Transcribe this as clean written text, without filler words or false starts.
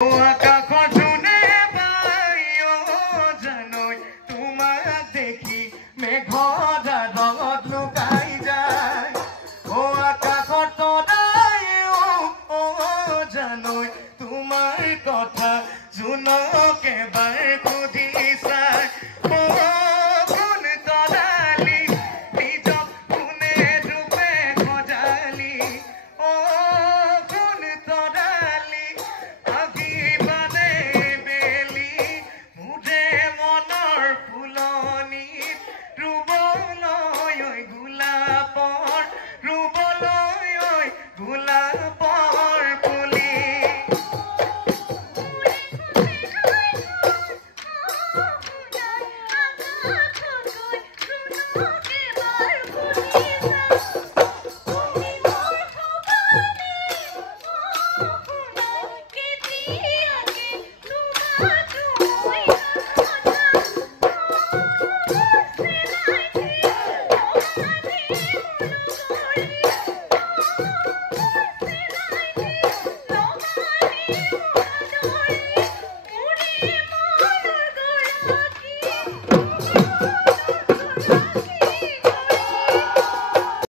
আকাশৰ ধুনে পাই জানৈ তোমাক দেখি মেঘৰ দাঁত লুকাই যায় আকাশৰ তৰাই জানৈ তোমাৰ কথা জোনক এবাৰ